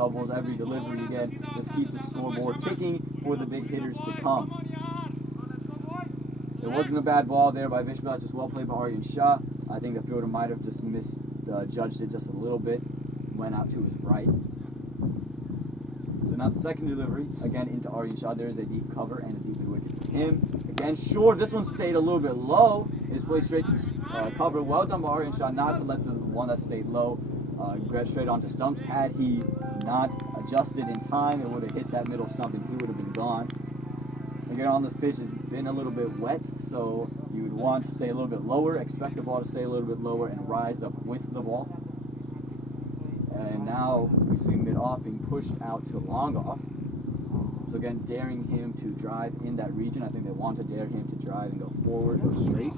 doubles every delivery again. Just keep the scoreboard ticking for the big hitters to come. It wasn't a bad ball there by Vishwas, just well played by Aryan Shah. I think the fielder might have just misjudged it just a little bit, went out to his right. So now the second delivery, again into Aryan Shah. There's a deep cover and a deep wicket for him. Again, short. This one stayed a little bit low. His play straight to cover. Well done by Aryan Shah not to let the one that stayed low get straight onto stumps. Had he not adjusted in time, it would have hit that middle stump and he would have been gone. Again, on this pitch, it's been a little bit wet, so you would want to stay a little bit lower, expect the ball to stay a little bit lower and rise up with the ball. And now we see mid-off being pushed out to long off. So again, daring him to drive in that region. I think they want to dare him to drive and go forward or straight.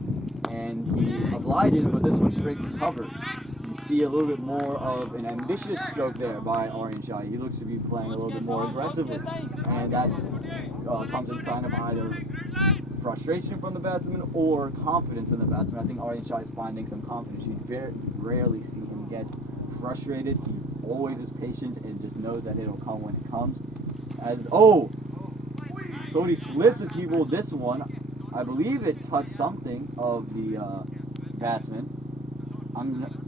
And he obliges, but this one's straight to cover. You see a little bit more of an ambitious stroke there by Aryan Shah. He looks to be playing a little bit more aggressively. And that comes in sign of either frustration from the batsman or confidence in the batsman. I think Aryan Shah is finding some confidence. You very rarely see him get frustrated. He always is patient and just knows that it'll come when it comes. So he slips as he rolled this one. I believe it touched something of the batsman.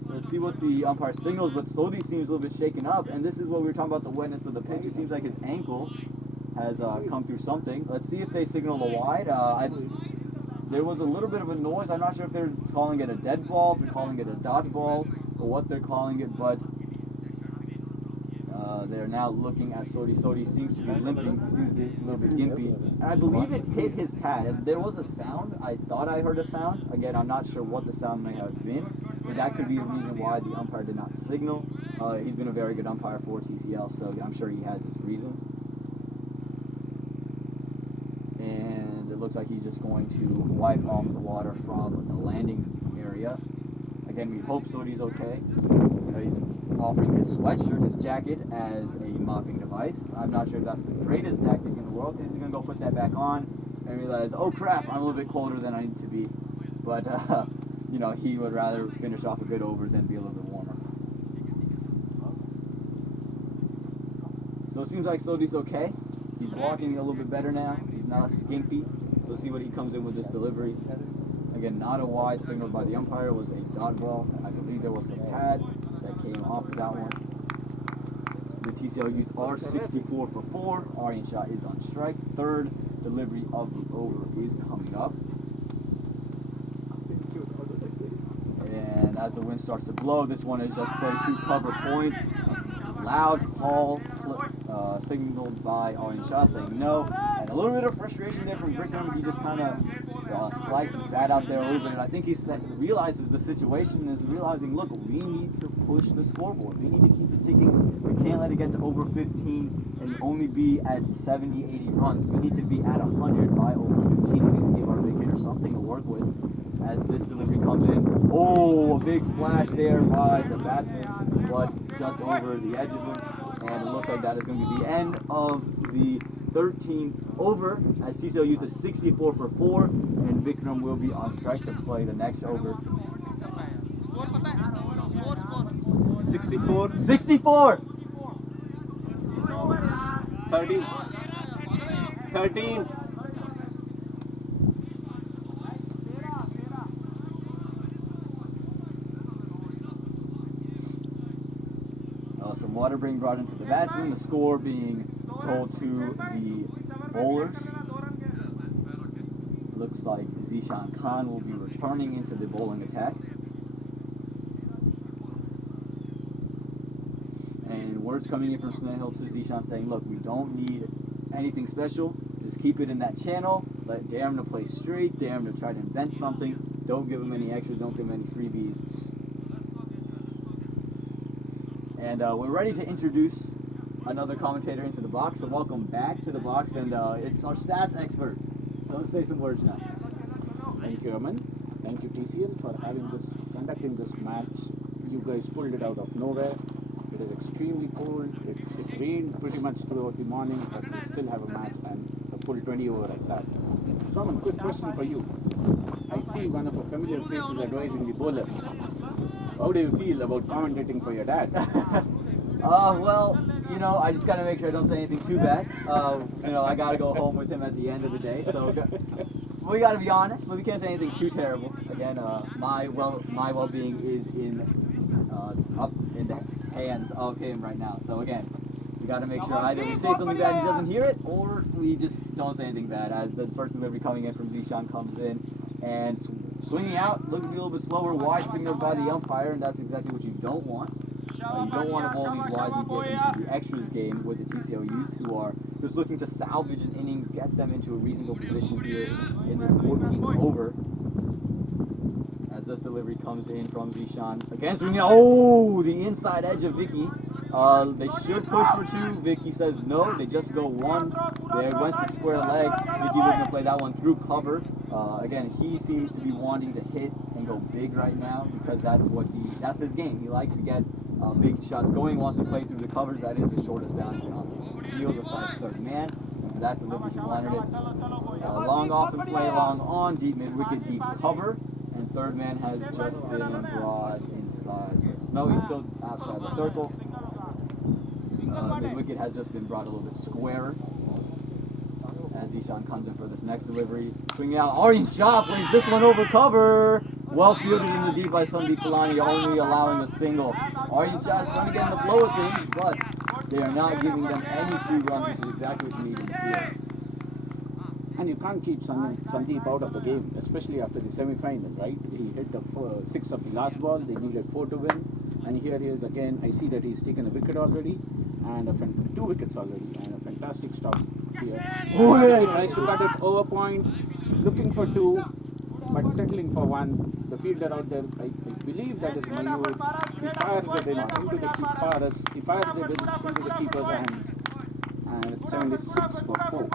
Let's see what the umpire signals, but Sodhi seems a little bit shaken up, and this is what we were talking about, the wetness of the pitch. It seems like his ankle has come through something. Let's see if they signal the wide. There was a little bit of a noise. I'm not sure if they're calling it a dead ball, if they're calling it a dodge ball, or what they're calling it, but they're now looking at Sodhi. Sodhi seems to be limping. He seems to be a little bit gimpy. And I believe it hit his pad. If there was a sound, I thought I heard a sound. Again, I'm not sure what the sound may have been, but that could be a reason why the umpire did not signal. He's been a very good umpire for TCL, so I'm sure he has his reasons. And it looks like he's just going to wipe off the water from the landing area. Again, we hope Sodhi's okay. He's offering his sweatshirt, his jacket, as a mopping device. I'm not sure if that's the greatest tactic in the world, because he's going to go put that back on and realize, oh crap, I'm a little bit colder than I need to be. But, he would rather finish off a good over than be a little bit warmer. So it seems like Sodhi's okay. He's walking a little bit better now. He's not skimpy. So let's see what he comes in with this delivery. Again, not a wide signal by the umpire. It was a dot ball. I believe there was some pad that came off of that one. The TCL-Youth are 64 for 4. Aryan Shah is on strike. Third delivery of the over is coming up. And as the wind starts to blow, this one is just played to cover point. Loud call signaled by Aryan Shah saying no. And a little bit of frustration there from Vikram. He just kind of slices that out there a little bit. And I think he realizes the situation and is realizing, look, we need to push the scoreboard. We need to keep it ticking. We can't let it get to over 15 and only be at 70, 80 runs. We need to be at 100 by over 15 at least to give our big hitter something to work with as this delivery comes in. Oh, a big flash there by the batsman, but just over the edge of him. And it looks like that is going to be the end of the 13th over, as TCL-Youth is 64 for 4, and Vikram will be on strike to play the next over. 64. 64! 13. 13. Some water being brought into the batsman, the score being told to the bowlers. Looks like Zishan Khan will be returning into the bowling attack. And words coming in from Snehal to Zishan saying, look, we don't need anything special. Just keep it in that channel. Dare him to play straight. Dare him to try to invent something. Don't give him any extras. Don't give him any freebies. And we're ready to introduce another commentator into the box. So welcome back to the box, and it's our stats expert. So let's say some words now. Thank you, Aman. Thank you, TCL, for conducting this match. You guys pulled it out of nowhere. It is extremely cold. It rained pretty much throughout the morning, but we still have a match and a full 20 over at that. So, Aman, quick question for you. I see one of our familiar faces advising the bowler. How do you feel about commentating for your dad? Well, you know, I just got to make sure I don't say anything too bad. You know, I got to go home with him at the end of the day. So we got to be honest, but we can't say anything too terrible. Again, my well-being is up in the hands of him right now. So again, we got to make sure either we say something bad and he doesn't hear it, or we just don't say anything bad as the first delivery coming in from Zishan comes in and swinging out, looking to be a little bit slower, wide signaled by the umpire, and that's exactly what you don't want. You don't want to ball these wides and get into the extras game with the TCL Youth, who are just looking to salvage an innings, get them into a reasonable position here in this 14th over. As this delivery comes in from Zishan again, swinging out, oh, the inside edge of Vicky. They should push for two. Vicky says no. They just go one. They went to square leg. Vicky looking to play that one through cover. Again, he seems to be wanting to hit and go big right now because that's his game. He likes to get big shots going. Wants to play through the covers. That is the shortest boundary on the field besides third man. And for that delivery, he wanted it. Long off and play, long on, deep mid wicket, deep cover. And third man has just been brought inside this. No, he's still outside the circle. The wicket has just been brought a little bit squarer as Zishan comes in for this next delivery. Swinging out, Aryan Shah plays this one over cover. Well fielded in the deep by Sandeep Kalani, only allowing a single. Aryan Shah is trying to get in the flow of things, but they are not giving them any free runs, which is exactly what you need in the field. And you can't keep Sandeep out of the game, especially after the semi-final, right? He hit the 6 of the last ball. They needed 4 to win. And here he is again. I see that he's taken a wicket already, and 2 wickets already, and a fantastic stop here. Oh, yeah. He tries to cut it over point, looking for 2, but settling for 1. The fielder out there, I believe that is Mayur. He fires it into the keeper's. He fires it into the keeper's hands, and it's 76 for 4.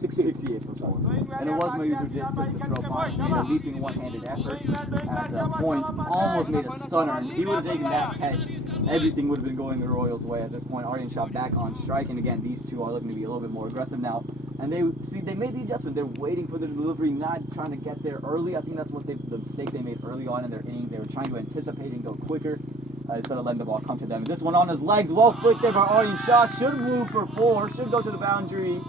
68 for 4. And it was Mayur who just took the throw punch, made a leaping one-handed effort at a point, almost made a stunner, and if he would have taken that catch, everything would have been going the Royals' way at this point. Aryan Shah back on strike, and again, these two are looking to be a little bit more aggressive now. And they made the adjustment. They're waiting for the delivery, not trying to get there early. I think that's what the mistake they made early on in their inning. They were trying to anticipate and go quicker instead of letting the ball come to them. This one on his legs, well flicked there by Aryan Shah. Should move for 4, should go to the boundary.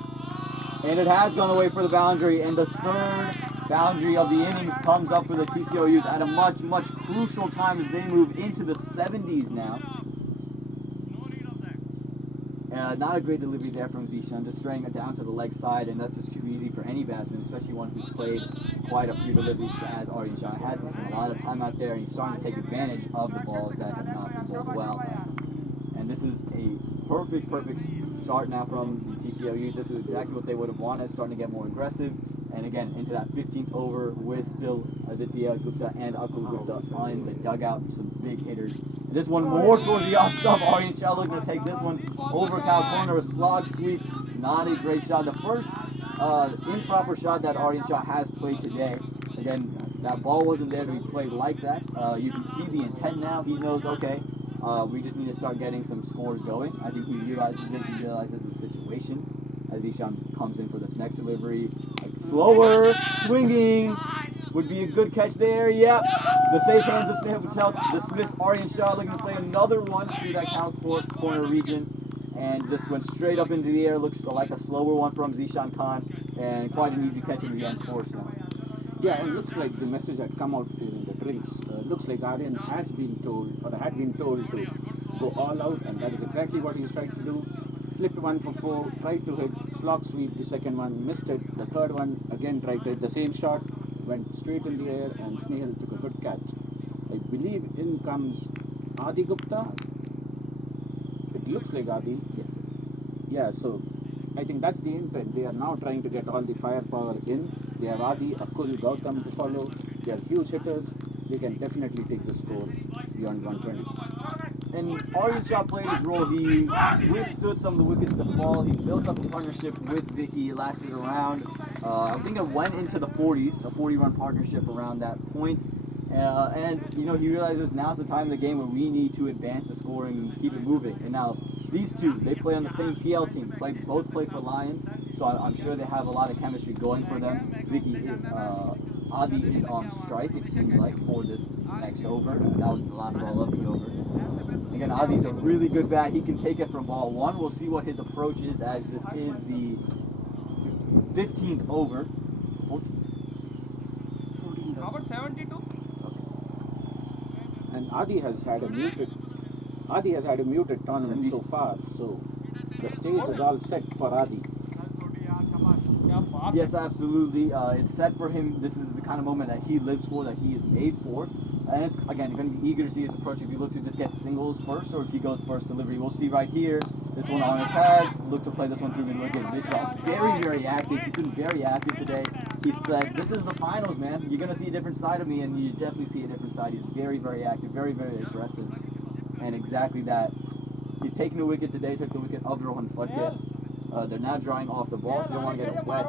And it has gone away for the boundary, and the third boundary of the innings comes up for the TCL Youth at a much, much crucial time as they move into the 70s now. Not a great delivery there from Zishan, just straying it down to the leg side, and that's just too easy for any batsman, especially one who's played quite a few deliveries as Aryan Shah has. He spent a lot of time out there, and he's starting to take advantage of the balls that have not been bowled well. And this is a perfect start now from the TCL Youth. This is exactly what they would have wanted, starting to get more aggressive. And again, into that 15th over with still Aditya Gupta and Akul Gupta on the dugout. Some big hitters. This one more towards the off stump. Aryan Shah looking to take this one over cow corner, a slog sweep. Not a great shot. The first improper shot that Aryan Shah has played today. Again, that ball wasn't there to be played like that. You can see the intent now. He knows, okay, we just need to start getting some scores going. I think he realizes it. He realizes the situation as Zishan comes in for this next delivery. Slower, swinging, would be a good catch there. Yep. The safe hands of Snehal Patel dismiss Aryan Shah, looking to play another one through that cow corner region, and just went straight up into the air. Looks like a slower one from Zishan Khan, and quite an easy catch in the end course now. Yeah, it looks like the message had come out in the drinks. Looks like Aryan has been told, or had been told, to go all out, and that is exactly what he's trying to do. Flipped 1 for 4, tried to hit, slog sweep the second one, missed it. The third one, again tried to hit the same shot, went straight in the air, and Snehal took a good catch. I believe in comes Adi Gupta. It looks like Adi. Yes. Yeah, so I think that's the intent. They are now trying to get all the firepower in. They have Adi, Akul, Gautam to follow. They are huge hitters. They can definitely take the score beyond 120. And Aryan Shah played his role. He withstood some of the wickets to fall. He built up a partnership with Vicky. It lasted around, I think it went into the 40s, a 40-run partnership around that point. And, you know, he realizes now's the time in the game where we need to advance the scoring and keep it moving. And now, these two, they play on the same PL team. Both play for Lions, so I'm sure they have a lot of chemistry going for them. Vicky Adi is on strike, it seems like, for this next over. That was the last ball of the over. Again, Adi's a really good bat. He can take it from ball one. We'll see what his approach is, as this is the 15th over. 14th. About 72. And Adi has had a muted tournament so far, so the stage is all set for Adi. Yes, absolutely. It's set for him. This is the kind of moment that he lives for, that he is made for. And it's, again, going to be eager to see his approach if he looks to just get singles first or if he goes first delivery. We'll see right here. This one on his pads. Look to play this one through the wicket. Vishwas very, very active. He's been very active today. He said, this is the finals, man. You're going to see a different side of me, and you definitely see a different side. He's very, very active, very, very aggressive. And exactly that. He's taking the wicket today, took the wicket of Rohan Phadke. They're now drying off the ball. They don't want to get it wet.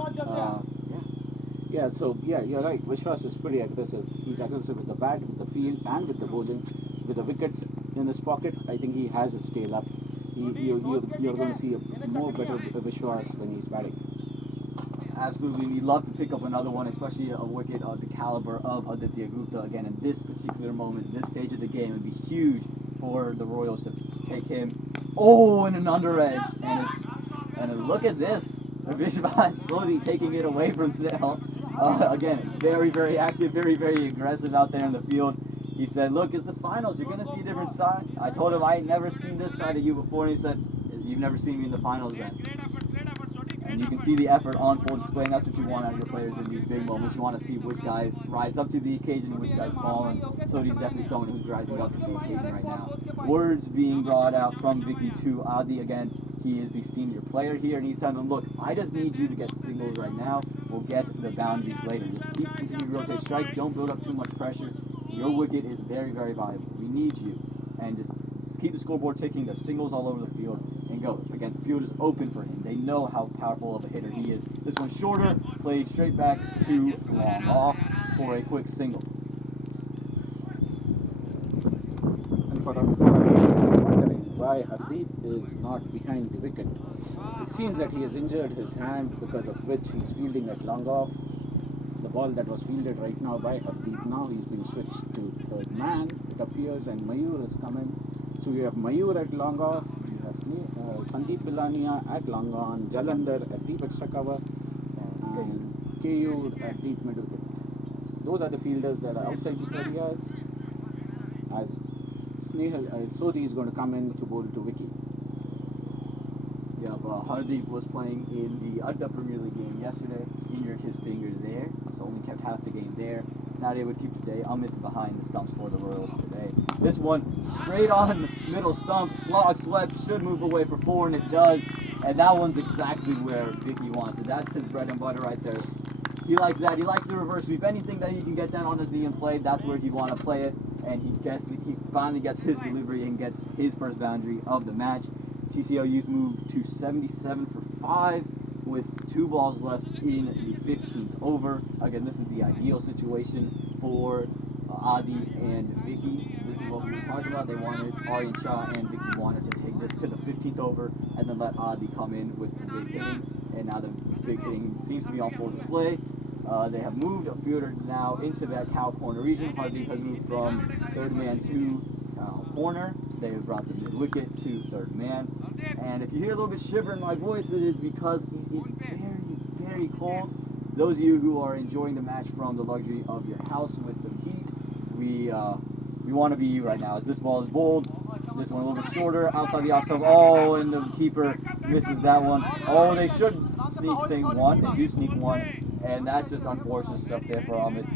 Yeah, so you're right. Vishwas is pretty aggressive. He's aggressive with the bat, with the field, and with the bowling. With the wicket in his pocket, I think he has his tail up. You're going to see a more better Vishwas when he's batting. Absolutely. We'd love to pick up another one, especially a wicket of the caliber of Aditya Gupta. Again, in this particular moment, this stage of the game, it would be huge for the Royals to take him. Oh, and an under edge. And look at this. Vishwas slowly taking it away from Snell. Again, very, very active, very, very aggressive out there in the field. He said, look, it's the finals. You're going to see a different side. I told him I ain't never seen this side of you before. And he said, you've never seen me in the finals then. And you can see the effort on full display. And that's what you want out of your players in these big moments. You want to see which guys rise up to the occasion and which guys fall. And so he's definitely someone who's rising up to the occasion right now. Words being brought out from Vicky to Adi again. He is the senior player here, and he's telling them, look, I just need you to get singles right now. We'll get the boundaries later. Just continue to rotate strike. Don't build up too much pressure. Your wicket is very, very valuable. We need you. And just keep the scoreboard ticking. The singles all over the field and go. Again, the field is open for him. They know how powerful of a hitter he is. This one's shorter, played straight back to long off for a quick single. And for wondering why Hardeep is not behind the wicket. It seems that he has injured his hand, because of which he's fielding at long off. The ball that was fielded right now by Hardeep, now he's been switched to third man, it appears, and Mayur is coming. So we have Mayur at long off, we have Sandeep Bilania at long on, Jalandhar at deep extra cover, and KU at deep middle wicket. Those are the fielders that are outside the 30 yards, as Sodhi is going to come in to bowl to Vicky. Yeah, Hardeep was playing in the Adda Premier League game yesterday, injured his finger there, so only kept half the game there. Now they would keep today. Amit behind the stumps for the Royals today. This one straight on middle stump, slog swept, should move away for 4, and it does. And that one's exactly where Vicky wants it. That's his bread and butter right there. He likes that. He likes the reverse sweep. Anything that he can get down on his knee and play, that's where he'd want to play it. And he finally gets his delivery and gets his first boundary of the match. TCL-Youth moved to 77 for 5 with 2 balls left in the 15th over. Again, this is the ideal situation for Adi and Vicky. This is what we were talking about. They wanted Aryan Shah and Vicky wanted to take this to the 15th over and then let Adi come in with the big hitting. And now the big hitting seems to be on full display. They have moved a fielder now into that cow corner region. Hardeep has moved from third man to corner. They have brought the mid wicket to third man. And if you hear a little bit shiver in my voice, it is because it is very, very cold. Those of you who are enjoying the match from the luxury of your house with some heat, we want to be you right now. As this ball is bowled, this one a little bit shorter, outside the off stump. Oh, and the keeper misses that one. Oh, they should sneak one. They do sneak one. And that's just unfortunate stuff there for Amit.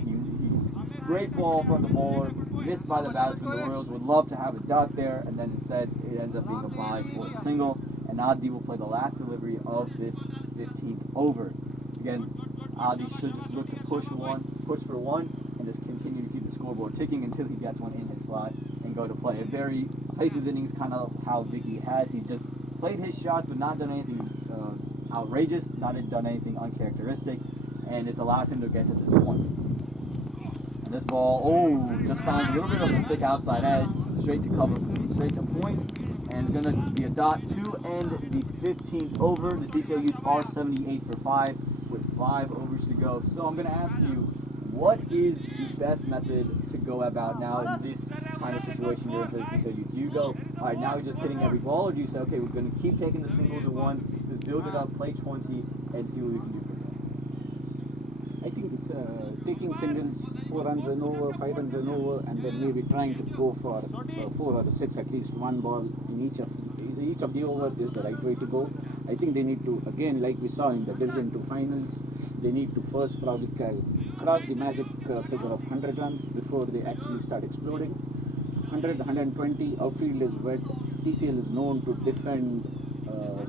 Great ball from the bowler, missed by the batsman. The Royals would love to have a dot there, and then instead it ends up being obliged for a single. And Adi will play the last delivery of this 15th over. Again, Adi should just look to push for one, and just continue to keep the scoreboard ticking until he gets one in his slot and go to play. Plays his innings kind of how Vicky has. He's just played his shots, but not done anything outrageous, not done anything uncharacteristic, and it's allowed him to get to this point. And this ball, just finds a little bit of a thick outside edge, straight to cover, straight to point, and it's going to be a dot to end the 15th over. The TCL Youth are 78 for 5 with 5 overs to go. So I'm going to ask you, what is the best method to go about now in this kind of situation you're in for the TCL-Youth? Do you go, all right, now we're just hitting every ball, or do you say, okay, we're going to keep taking the singles to one, just build it up, play 20, and see what we can do from there? I think it's taking singles, 4 runs and over, 5 runs and over, and then maybe trying to go for 4 or 6, at least one ball in each of the over is the right way to go. I think they need to, again, like we saw in the Division 2 finals, they need to first probably cross the magic figure of 100 runs before they actually start exploding. 100, 120, outfield is wet. TCL is known to defend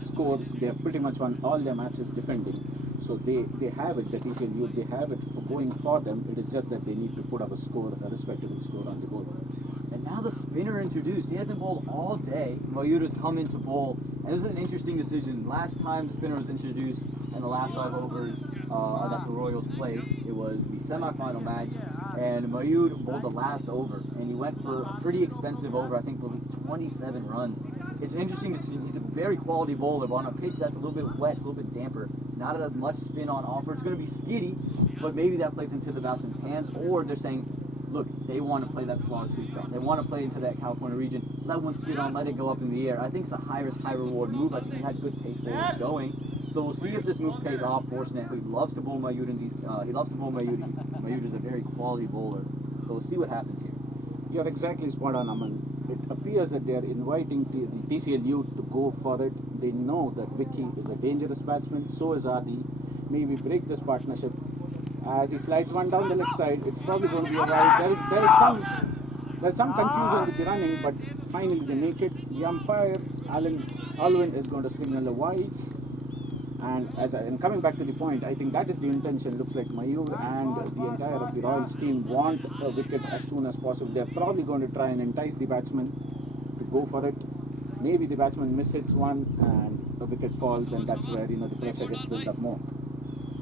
scores. They have pretty much won all their matches defending. So they have it, the TCL-Youth, they have it for going for them. It is just that they need to put up a score, a respectable score on the board. And now the spinner introduced. He hasn't bowled all day. Mayura's come in to bowl. And this is an interesting decision. Last time the spinner was introduced in the last 5 overs that the Royals played, it was the semifinal match. And Mayur bowled the last over. And he went for a pretty expensive over, I think 27 runs. It's interesting to see. He's a very quality bowler, but on a pitch that's a little bit wet, a little bit damper. Not as much spin on offer. It's going to be skiddy, but maybe that plays into the batsman's hands. Or they're saying, look, they want to play that slog sweep shot. They want to play into that California region. Let one skid on, let it go up in the air. I think it's a high risk, high reward move. I think he had good pace bowlers going. So we'll see if this move pays off. Fortunate. He loves to bowl Mayur. He loves to bowl Mayur. Mayur is a very quality bowler. So we'll see what happens here. You're exactly spot on, Aman. It appears that they are inviting the TCL-Youth to go for it. They know that Vicky is a dangerous batsman, so is Adi. Maybe break this partnership. As he slides one down the left side, it's probably going to be a wide. There's some confusion with the running, but finally they make it. The umpire, Alwyn, is going to signal a wide. And coming back to the point, I think that is the intention. Looks like Mayur and the entire of the Royals team want a wicket as soon as possible. They're probably going to try and entice the batsman to go for it. Maybe the batsman mishits one and a wicket falls, and that's where the pressure gets built up more.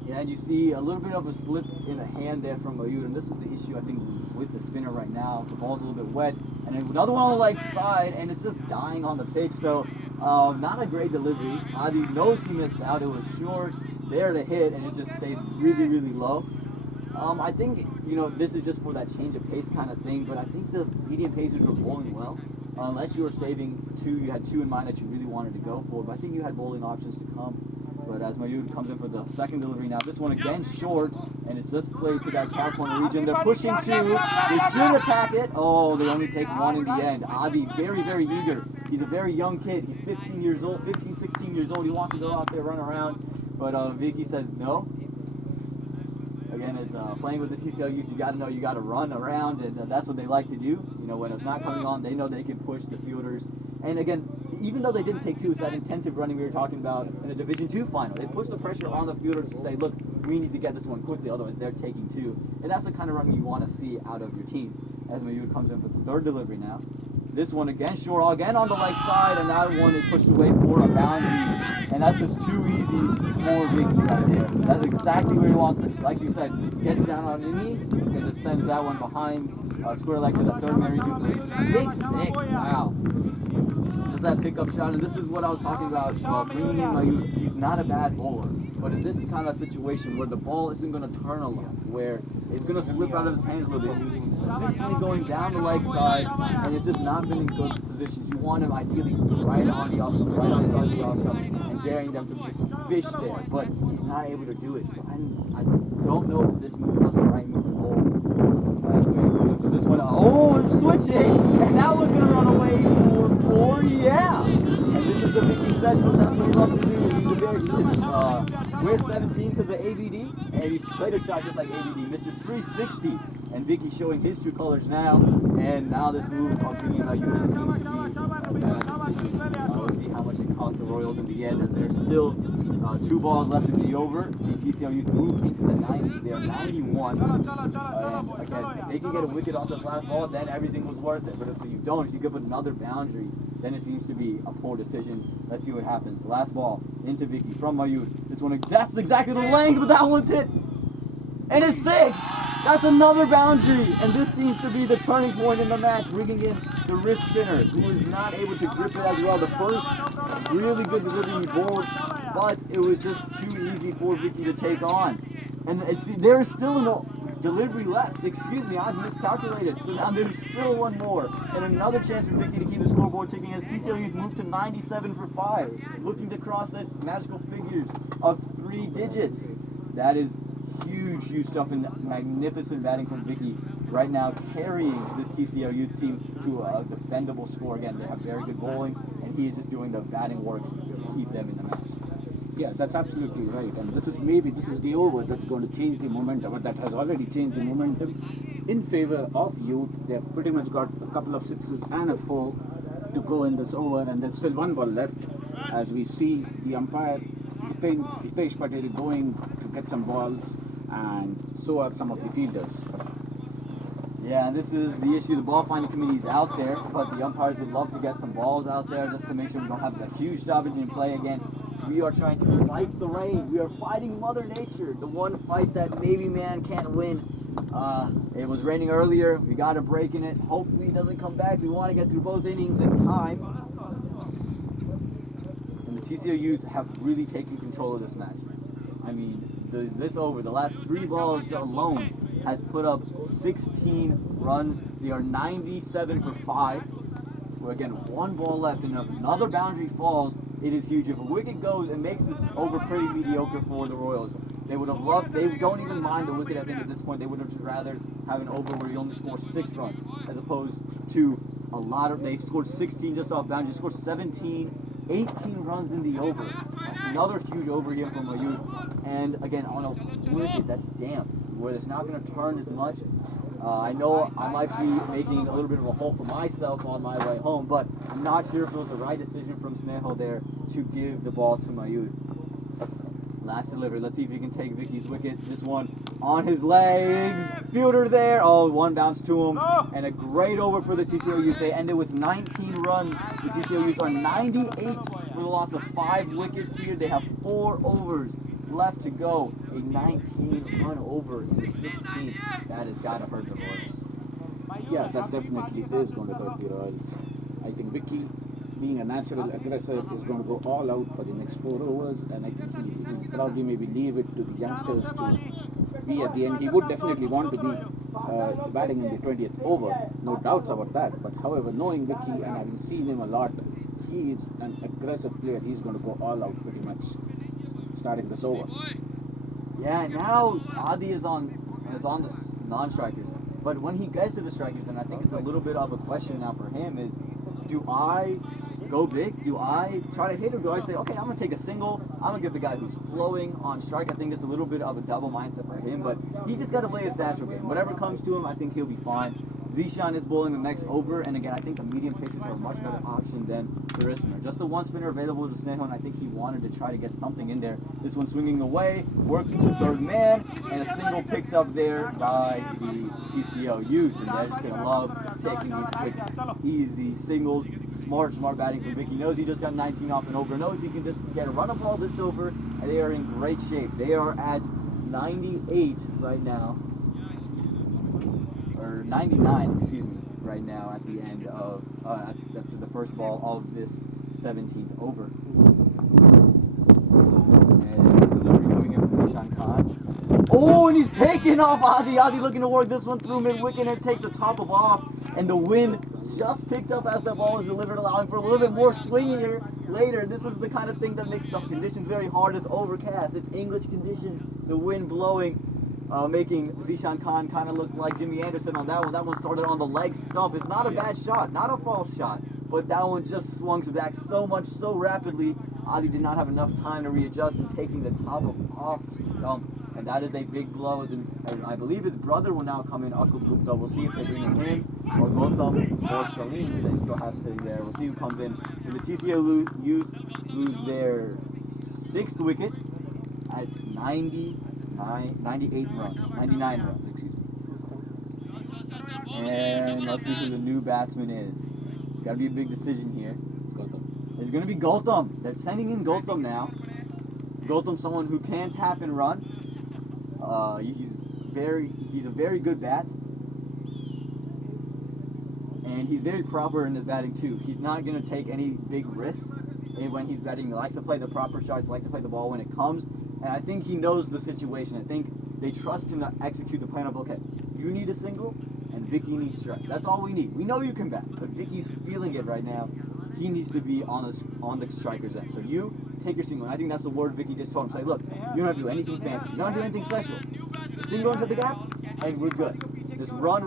Yeah, and you see a little bit of a slip in the hand there from Mayur, and this is the issue I think with the spinner right now. The ball's a little bit wet, and then another one on the leg side, and it's just dying on the pitch. So not a great delivery. Adi knows he missed out. It was short, there to hit, and it just stayed really, really low. I think this is just for that change of pace kind of thing, but I think the medium pacers were bowling well. Unless you were saving 2, you had 2 in mind that you really wanted to go for, but I think you had bowling options to come. But as Mayur comes in for the second delivery now, this one again short, and it's just played to that California region. They're pushing 2. They should attack it. Oh, they only take 1 in the end. Adi, very, very eager. He's a very young kid. He's 15 years old, 15, 16 years old. He wants to go out there, run around. But Vicky says no. Again, it's playing with the TCL-Youth. You got to know you got to run around, and that's what they like to do. When it's not coming on, they know they can push the fielders. And again, even though they didn't take 2, it's that intensive running we were talking about in the Division 2 final. They pushed the pressure on the fielders to say, look, we need to get this one quickly, otherwise they're taking 2. And that's the kind of running you want to see out of your team. As Mayur comes in for the third delivery now. This one again short, again on the leg side, and that one is pushed away for a boundary. And that's just too easy for Vicky right there. That's exactly where he wants it. Like you said, gets down on the knee and just sends that one behind. Square leg to the third Mary June. Big 6, wow. Just that pickup shot, and this is what I was talking about bringing in Mayur. He's not a bad bowler, but in this kind of situation where the ball isn't going to turn a lot, where it's going to slip out of his hands a little bit, he's consistently going down the leg side, and it's just not been in good positions. You want him ideally right on the offside, right outside the offside, and daring them to just fish there, but he's not able to do it. So I don't know if this move was the right move to bowl. This one, switch it, and that was going to run away for 4, yeah. And this is the Vicky special, that's what he loves to do. He wears 17 because of ABD, and he's played a shot just like ABD, Mr. 360. And Vicky showing his true colors now, and now this move of bringing Mayur seems to be a bad decision. We'll see how much it costs the Royals in the end, as there's still 2 balls left in the over. The TCL-Youth move into the 90s. They are 91. And again, if they can get a wicket off this last ball, then everything was worth it. But if you don't, if you give another boundary, then it seems to be a poor decision. Let's see what happens. Last ball into Vicky from Mayur. This one, that's exactly the length, but that one's hit. And it's 6. That's another boundary. And this seems to be the turning point in the match, bringing in the wrist spinner, who is not able to grip it as well. The first really good delivery he bowled, but it was just too easy for Vicky to take on. And see, there is still delivery left. Excuse me, I've miscalculated. So now there's still one more. And another chance for Vicky to keep the scoreboard ticking as TCL-Youth move to 97 for 5. Looking to cross that magical figures of 3 digits. That is huge, huge stuff and magnificent batting from Vicky right now, carrying this TCL-Youth team to a defendable score. Again, they have very good bowling, and he is just doing the batting works to keep them in the match. Yeah, that's absolutely right. And this is the over that's going to change the momentum, or that has already changed the momentum in favor of Youth. They've pretty much got a couple of 6s and a 4 to go in this over, and there's still 1 ball left as we see the umpire Hitesh Patel going to get some balls, and so are some of the fielders. Yeah, and this is the issue. The ball finding committee is out there, but the umpires would love to get some balls out there just to make sure we don't have a huge stoppage in play again. We are trying to fight the rain. We are fighting Mother Nature, the one fight that maybe man can't win. It was raining earlier. We got a break in it. Hopefully it doesn't come back. We want to get through both innings in time. And the TCL-Youth have really taken control of this match. I mean, this over, the last 3 balls alone has put up 16 runs. They are 97 for 5. Again, 1 ball left, and if another boundary falls, it is huge. If a wicket goes, it makes this over pretty mediocre for the Royals. They would have loved, they don't even mind the wicket, I think, at this point. They would have just rather have an over where you only score 6 runs, as opposed to a lot of, they scored 16 just off boundary, scored 17, 18 runs in the over. Another huge over here from Youth. And again, on a wicket that's damp, where it's not going to turn as much. I know I might be making a little bit of a hole for myself on my way home, but I'm not sure if it was the right decision from Snehal there to give the ball to Mayud. Last delivery. Let's see if he can take Vicky's wicket. This one on his legs. Fielder there. Oh, 1 bounce to him. And a great over for the TCL-Youth. They ended with 19 runs. The TCL-Youth are 98 for the loss of 5 wickets here. They have 4 overs left to go. A 19-run over in the 16th. That has got to hurt the Royals. Yeah, that definitely is going to hurt the Royals. I think Vicky, being a natural aggressor, is going to go all out for the next 4 overs, and I think he will probably maybe leave it to the youngsters to be at the end. He would definitely want to be batting in the 20th over, no doubts about that. But however, knowing Vicky and having seen him a lot, he is an aggressive player. He's going to go all out pretty much starting this over. Yeah, now Adi is on the non-strikers. But when he gets to the strikers, then I think it's a little bit of a question now for him is, do I go big? Do I try to hit, or do I say, okay, I'm going to take a single, I'm going to give the guy who's flowing on strike? I think it's a little bit of a double mindset for him, but he just got to play his natural game. Whatever comes to him, I think he'll be fine. Zishan is bowling the next over, and again, I think the medium paces are a much better option than the wrist spinner. Just the 1 spinner available to Snehal, and I think he wanted to try to get something in there. This one swinging away, working to 3rd man, and a single picked up there by the TCL-Youth, and they're just going to love taking these quick, easy singles. Smart batting from Vicky. Knows he just got 19 off and over. Knows he can just get a run of ball this over, and they are in great shape. They are at 98 right now. Or 99, excuse me, right now at the end of, after the first ball of this 17th over. And this delivery coming in from Zishan Khan. Oh, and he's taken off Adi. Adi looking to work this one through mid-wicket, and it takes the top of off, and the wind just picked up as the ball was delivered, allowing for a little bit more swing here later. This is the kind of thing that makes the conditions very hard. It's overcast, it's English conditions, the wind blowing. Making Zishan Khan kind of look like Jimmy Anderson on that one. That one started on the leg stump. It's not a bad shot, not a false shot, but that one just swung back so much, so rapidly. Ali did not have enough time to readjust and taking the top of off stump. And that is a big blow. As I believe his brother will now come in, Akul Gupta. We'll see if they bring in him or Gautam or Shaleen, who they still have sitting there. We'll see who comes in. So the TCL-Youth lose their 6th wicket at 98 runs, 99 runs, excuse me. And let's see who the new batsman is. It's got to be a big decision here. It's going to be Gautam. They're sending in Gautam now. Gautam, someone who can tap and run. He's a very good bat. And he's very proper in his batting too. He's not going to take any big risks when he's batting. He likes to play the proper shots, likes to play the ball when it comes. And I think he knows the situation. I think They trust him to execute the plan of, okay, you need a single and Vicky needs strike. That's all we need. We know you can bat, but Vicky's feeling it right now. He needs to be on the striker's end. So you take your single. And I think that's the word Vicky just told him. Say, look, you don't have to do anything fancy. You don't have to do anything special. Single into the gap, and we're good. Just run,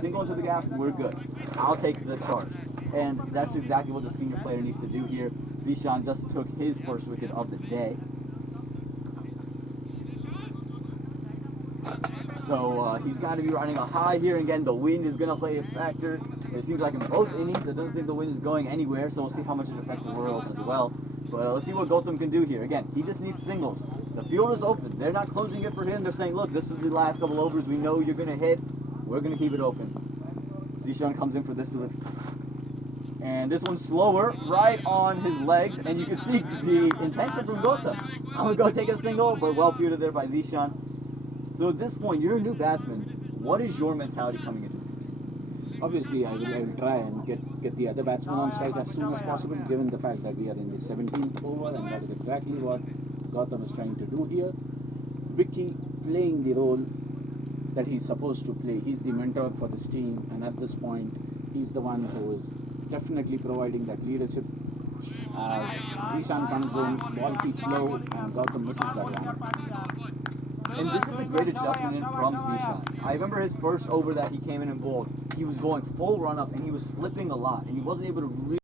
single into the gap, we're good. I'll take the charge. And that's exactly what the senior player needs to do here. Zishan just took his first wicket of the day. So he's got to be riding a high here. Again, the wind is going to play a factor. It seems like in both innings, it doesn't think the wind is going anywhere, so we'll see how much it affects the Royals as well. But let's see what Gautam can do here. Again, he just needs singles. The field is open. They're not closing it for him. They're saying, look, this is the last couple overs. We know you're going to hit. We're going to keep it open. Zishan comes in for this delivery. And this one's slower, right on his legs. And you can see the intention from Gautam. I'm going to go take a single, but well fielded there by Zishan. So at this point, you're a new batsman. What is your mentality coming into this? Obviously, I will try and get the other batsman on strike as soon as possible, given the fact that we are in the 17th over, and that is exactly what Gautam is trying to do here. Vicky playing the role that he's supposed to play. He's the mentor for this team, and at this point, he's the one who is definitely providing that leadership. Zishan comes in, ball keeps low, and Gautam misses that one. And this is a great adjustment in from Zishan. I remember his first over that he came in and bowled. He was going full run up and he was slipping a lot, and he wasn't able to really